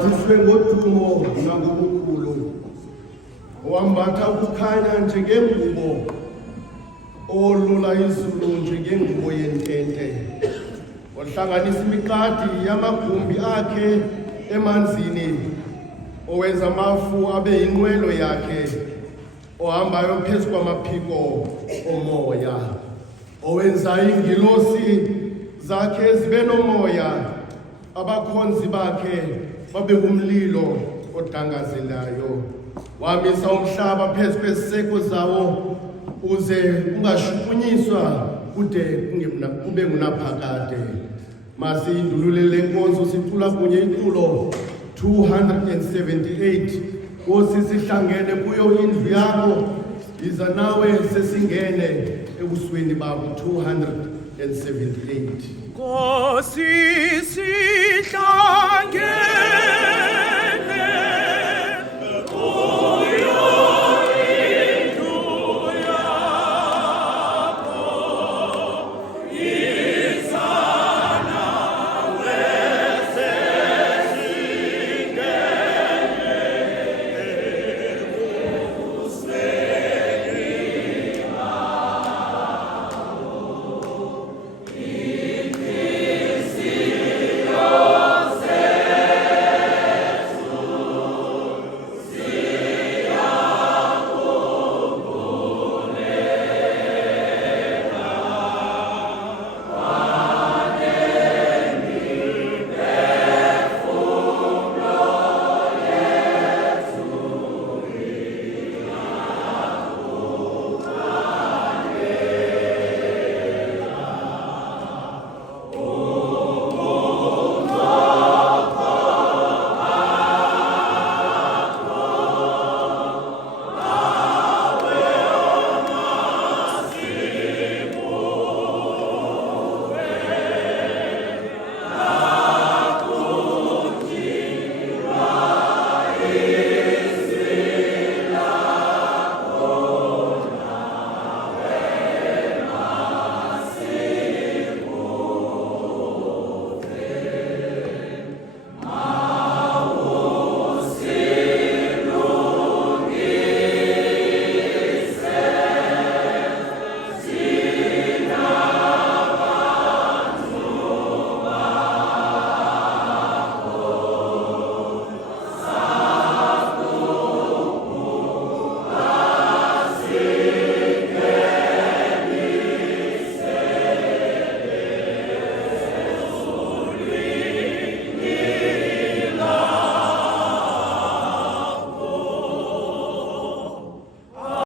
Siswe ngodumo nangobukhulu owambatha ukukhanya njengengubo olula izulu njengengubo yentente ohlanganisa imiqadi yamagumbi akhe emanzini owenza amafu abe yinqwelo yakhe ohambayo phezu kwamaphiko omoya owenza iingilosi zakhe zibe nomoya abakhonzi bakhe babe ngumlilo odangazelayo wamisa umhlaba phezu kweziseko zawo uze ungashukunyiswa kude kube ngunaphakade. Masiyindulule le nkonzo sicula kunye iculo 278 Nkosi sihlangene kuyo indlu yakho iza nawe sesingene ebusweni bakho 278 Nkosi sihlangene